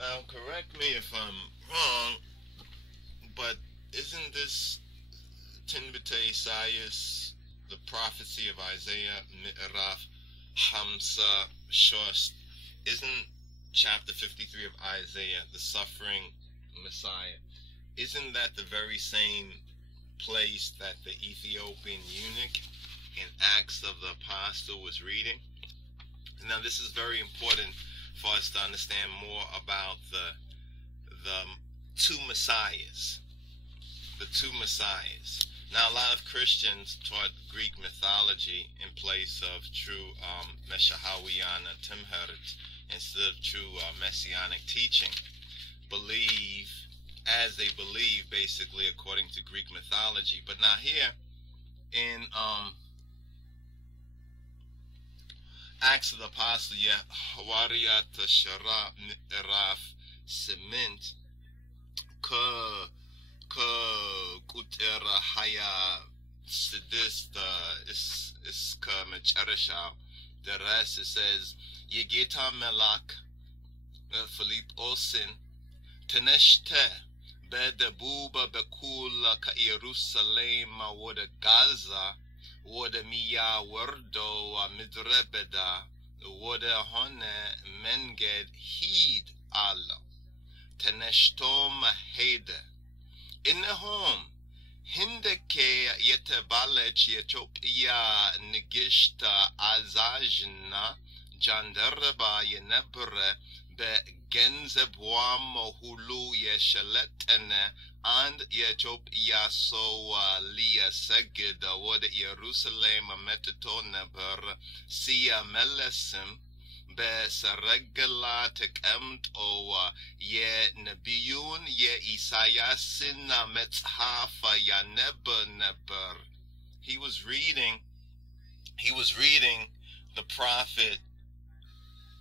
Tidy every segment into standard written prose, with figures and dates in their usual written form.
Now, correct me if I'm wrong, but isn't this Tinbite Isaias, the prophecy of Isaiah, Mi'raf, Hamsa, Shost, isn't chapter 53 of Isaiah, the suffering Messiah, isn't that the very same place that the Ethiopian eunuch in Acts of the Apostle was reading? Now, this is very important for us to understand more about the two messiahs. The two messiahs. Now, a lot of Christians taught Greek mythology in place of true Moshiyach Timherit, instead of true messianic teaching. Believe as they believe, basically, according to Greek mythology. But now here in Acts of the Apostle, Hawariyat Shara Raf Cement Kutera Haya Sidista is Mecheresha. The rest, it says Yegeta Melak Philippe Olsen Teneshte Bede Buba Bekula Ka Jerusalem Wada Gaza Wada Miya Wordo Midrebeda Wada Hone Menged Heed Allah Teneshtom Hede in the home Hindeke Yetebalech Yetopia Nigishta Azajna Jandaraba Yenebre Be Genzebwam Hulu Yeshaletene and Yetopia so Lia Segid Wada Jerusalem Metatoneber Sia Melesim Be Saregala Tekemt o Ye Nebiyun Ye Isayasin Metzhafa Ya Neber. He was reading the prophet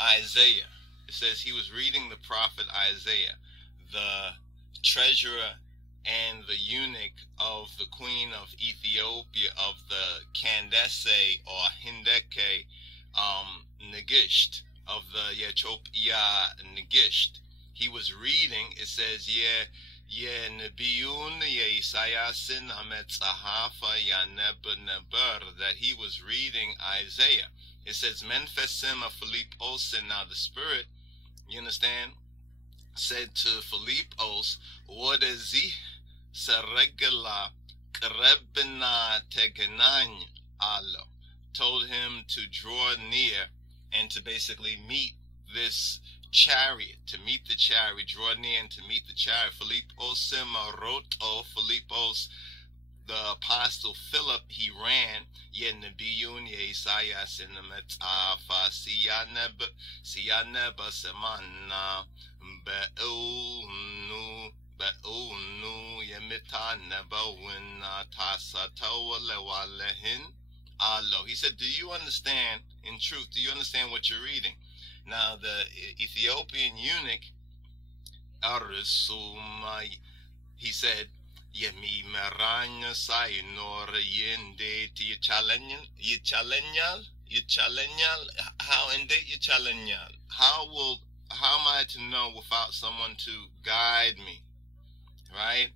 Isaiah. It says he was reading the prophet Isaiah, the treasurer and the eunuch of the queen of Ethiopia, of the Candace or Hindeke Negisht, of the Yetopia Negisht. He was reading, it says, Ye Nebiyun Ye Isayasin Ametzahafa Ya Neber, that he was reading Isaiah. It says, Menfesim of Philippos, and now the Spirit, you understand, said to Philippos, what is he? Saregala Krebina Tegenany Alo. Told him to draw near and to basically meet this chariot, draw near and to meet the chariot. Philippos Roto, Philippos, the apostle Philip, he ran. Ye Nebiyun Ye Isaias in the Metafa Siyaneba Semana Be'unu Yemita Nebawina Tasa Tawalewalehin Alo. He said, do you understand, in truth, do you understand what you're reading? Now, the Ethiopian eunuch, Arisumai, he said, Yemi Meranya Sainor Yende Yichalenial, how indeed Yichalenial? How am I to know without someone to guide me? Right?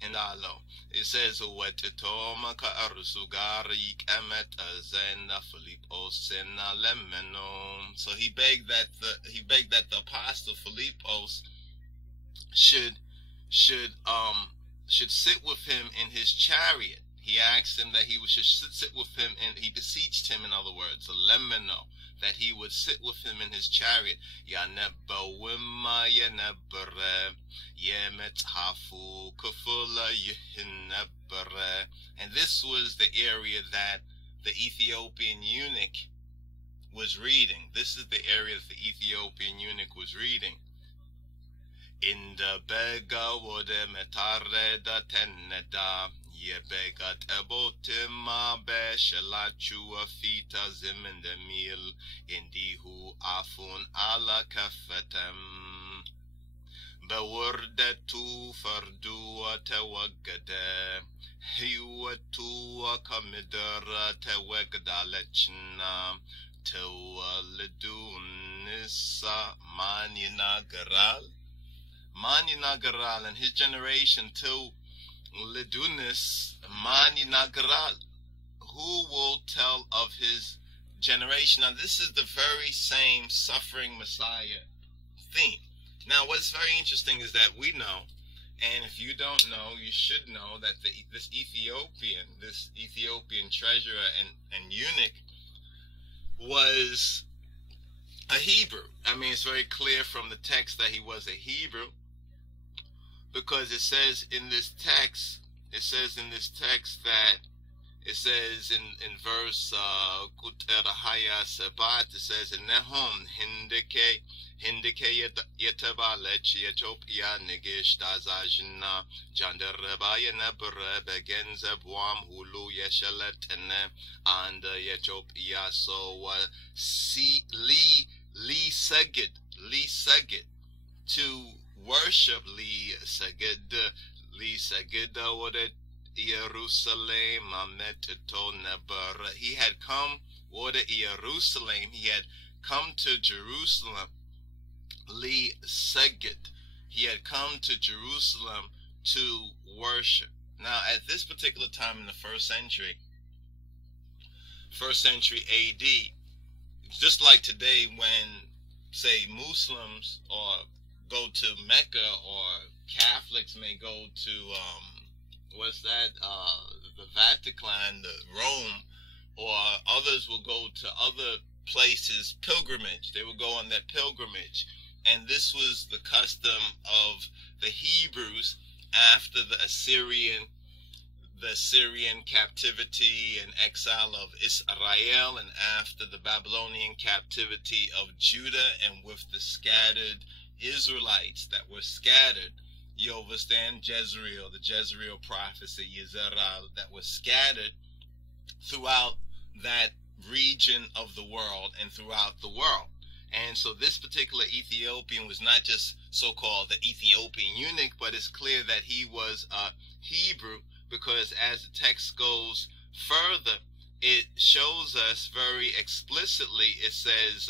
And Allah, it says, so he begged that the apostle Philippos should sit with him in his chariot. He asked him that he should sit with him, and he beseeched him, in other words, that he would sit with him in his chariot. And this was the area that the Ethiopian eunuch was reading. This is the area that the Ethiopian eunuch was reading. In the bega wode metareda teneda ye begat ebotima be shalachu afita zimendemil indihu afun ala kafetem bewordetu fardua tewagade hiwatu kamidara tewagdalechna tewalidun nisa manina garal Mani Nagaral, and his generation till Ledunis Mani Nagaral. Who will tell of his generation? Now, this is the very same suffering Messiah theme. Now, what's very interesting is that we know, and if you don't know, you should know, that this Ethiopian treasurer and eunuch was a Hebrew. I mean, it's very clear from the text that he was a Hebrew, because it says in this text that it says in verse Kuterahaya Sabat, it says in Nehum Hindike Yetabalech Ethiopia Nigish Dazajna Janderebaya Nebere Begenze Buam Hulu Yeshalet and Ethiopia. So Li Seged to worship Li Seged what it Jerusalem Neber. He had come Jerusalem. He had come to Jerusalem. Li Seged. He had come to Jerusalem to worship. Now, at this particular time in the first century AD, just like today when, say, Muslims or go to Mecca, or Catholics may go to the Vatican, Rome, or others will go to other places, pilgrimage. They will go on their pilgrimage. And this was the custom of the Hebrews after the Assyrian captivity and exile of Israel, and after the Babylonian captivity of Judah, and with the scattered Israelites that were scattered. You understand Jezreel, the Jezreel prophecy, Yisrael, that was scattered throughout that region of the world and throughout the world. And so this particular Ethiopian was not just so-called the Ethiopian eunuch, but it's clear that he was a Hebrew, because as the text goes further, it shows us very explicitly. It says,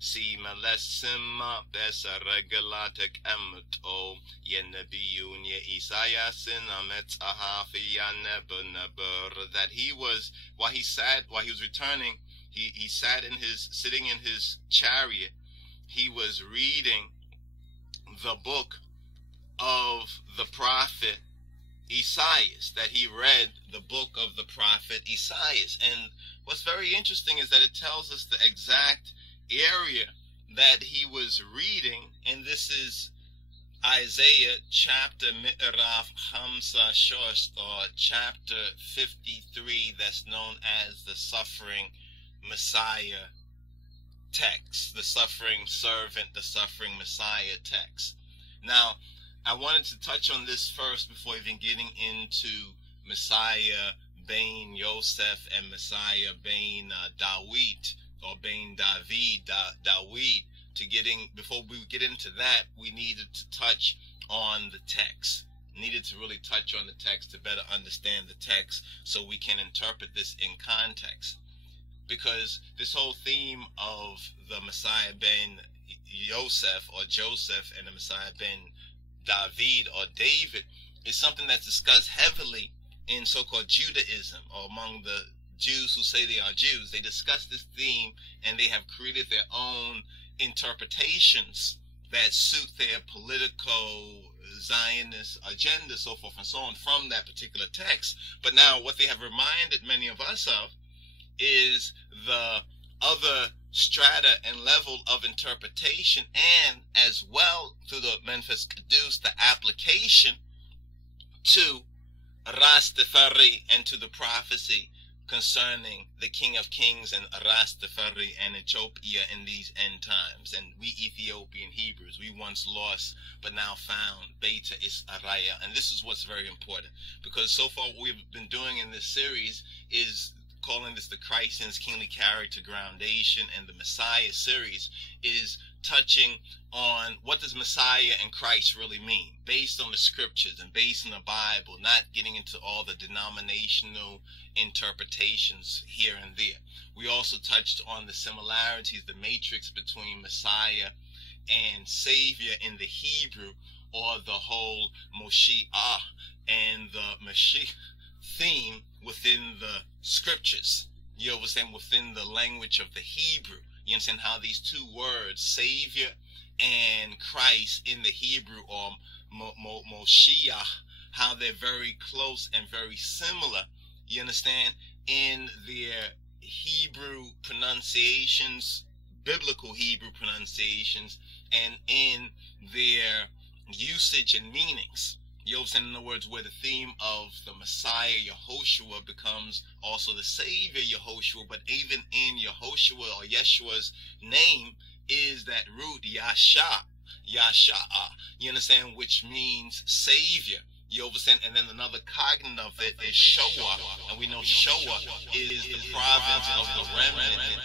"Si malesima besaragalatek emto yenabiyun ye Isayasin amet ahafiyanebeneber." That he was, while he was returning, he sitting in his chariot. He was reading the book of the prophet ETHIOPIAN, that he read the book of the prophet ETHIOPIAN. And what's very interesting is that it tells us the exact area that he was reading, and this is Isaiah chapter Mi'raf Hamsa Shost, or chapter 53, that's known as the suffering Messiah text, the suffering servant, the suffering Messiah text. Now, I wanted to touch on this first before even getting into Messiah ben Yosef and Messiah ben Dawid, or ben Dawid. Before we get into that, we needed to touch on the text. Needed to really touch on the text to better understand the text, so we can interpret this in context. Because this whole theme of the Messiah ben Yosef or Joseph and the Messiah ben David or David is something that's discussed heavily in so-called Judaism, or among the Jews who say they are Jews. They discuss this theme, and they have created their own interpretations that suit their political Zionist agenda, so forth and so on, from that particular text. But now what they have reminded many of us of is the other strata and level of interpretation, and as well through the Memphis Kadus, the application to Rastafari and to the prophecy concerning the King of Kings and Rastafari and Ethiopia in these end times. And we Ethiopian Hebrews, we once lost but now found, Beta Israel. And this is what's very important, because so far what we've been doing in this series is calling this the Christ and His Kingly Character Groundation, and the Messiah series is touching on what does Messiah and Christ really mean, based on the scriptures and based on the Bible, not getting into all the denominational interpretations here and there. We also touched on the similarities, the matrix between Messiah and Savior in the Hebrew, or the whole Moshiyach and the Mashiach theme within the scriptures. You understand, within the language of the Hebrew. You understand how these two words, Savior and Christ in the Hebrew, or Moshiyach, how they're very close and very similar, you understand, in their Hebrew pronunciations, biblical Hebrew pronunciations, and in their usage and meanings. You understand, in other words, where the theme of the Messiah, Yehoshua, becomes also the Savior, Yehoshua, but even in Yehoshua or Yeshua's name is that root, Yasha, you understand, which means Savior. You understand? And then another cognate of it is Shoah, and we know Shoah is the province of the remnant